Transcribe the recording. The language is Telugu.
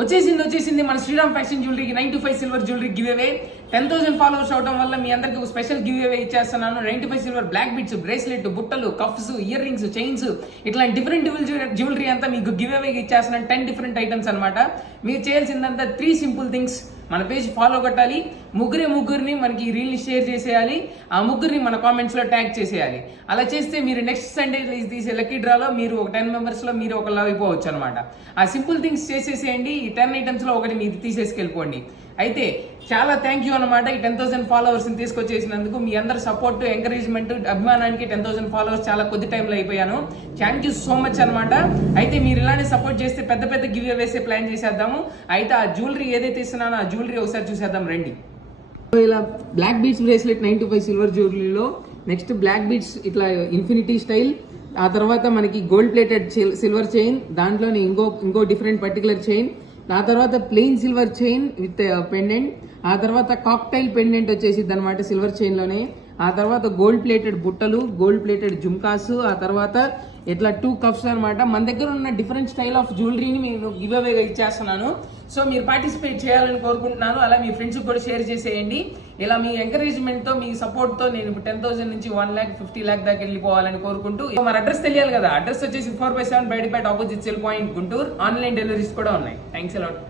వచ్చేసింది మన శ్రీరామ్ ఫ్యాషన్ జ్యువెలరీకి 925 silver jewellery giveaway. 10,000 followers అవడం వల్ల మీ అందరికి ఒక స్పెషల్ గివ్ అవే ఇచ్చేస్తున్నాను. 95 సిల్వర్ బ్లాక్ బీట్స్, బ్రేస్లెట్, బుట్టలు, కఫ్స్, ఇయర్ రింగ్స్, చైన్స్, ఇట్లా డిఫరెంట్ జ్యువెలరీ అంతా మీకు గివ్ అవే ఇచ్చేస్తున్నాను. 10 డిఫరెంట్ ఐటమ్స్ అనమాట. మీరు చేయాల్సిందంతా 3 సింపుల్ థింగ్స్. మన పేజ్ ఫాలో కొట్టాలి, ముగ్గురిని మనకి ఈ రీల్ని షేర్ చేసేయాలి, ఆ ముగ్గురిని మన కామెంట్స్ లో ట్యాగ్ చేసేయాలి. అలా చేస్తే మీరు నెక్స్ట్ సండే తీసే లక్కీ డ్రాలో మీరు ఒక 10 మెంబర్స్ లో మీరు ఒకలా అయిపోవచ్చు అనమాట. ఆ సింపుల్ థింగ్స్ చేసేసేయండి. ఈ 10 ఐటమ్స్ లో ఒకటి మీరు తీసేసుకెళ్ళిపోండి. అయితే చాలా థ్యాంక్ యూ అనమాట. ఈ 10,000 ఫాలోవర్స్ తీసుకొచ్చేసినందుకు మీ అందరి సపోర్ట్, ఎంకరేజ్మెంట్, అభిమానానికి 10,000 ఫాలోవర్స్ చాలా కొద్ది టైంలో అయిపోయాను. థ్యాంక్ యూ సో మచ్ అనమాట. అయితే మీరు ఇలానే సపోర్ట్ చేస్తే పెద్ద పెద్ద గివ్ వేసే ప్లాన్ చేసేద్దాము. అయితే ఆ జ్యువెలరీ ఏదైతే ఇస్తున్నానో ఆ జ్యువెలరీ ఒకసారి చూసేద్దాం రండి. ఇలా బ్లాక్ బీట్స్ బ్రేస్లెట్ 95 సిల్వర్ జ్యువెలరీలో నెక్స్ట్ బ్లాక్ బీట్స్ ఇట్లా ఇన్ఫినిటీ స్టైల్, ఆ తర్వాత మనకి గోల్డ్ ప్లేటెడ్ సిల్వర్ చైన్, దాంట్లోనే ఇంకో డిఫరెంట్ పర్టికులర్ చైన్, ఆ తర్వాత plain silver chain with pendant, ఆ తర్వాత కాక్టైల్ పెండెంట్ వచ్చేసిద్ది అనమాట సిల్వర్ చైన్ లోనే, ఆ తర్వాత గోల్డ్ ప్లేటెడ్ బుట్టలు, గోల్డ్ ప్లేటెడ్ జుమ్కాస్, ఆ తర్వాత ఇట్లా 2 కప్స్ అనమాట. మన దగ్గర ఉన్న డిఫరెంట్ స్టైల్ ఆఫ్ జ్యువెలరీని నేను గివ్ అవేగా ఇచ్చేస్తున్నాను. సో మీరు పార్టిసిపేట్ చేయాలని కోరుకుంటున్నాను. అలా మీ ఫ్రెండ్స్కి కూడా షేర్ చేసేయండి. ఇలా మీ ఎంకరేజ్మెంట్తో, మీ సపోర్ట్తో నేను ఇప్పుడు 10,000 నుంచి 1 lakh 50 lakh దాకా వెళ్ళిపోవాలని కోరుకుంటూ, మరి అడ్రస్ తెలియాలి కదా. అడ్రస్ వచ్చేసి 4/7 Bayatapeta opposite cell point Guntur. Online deliveries కూడా ఉన్నాయి. Thanks allot.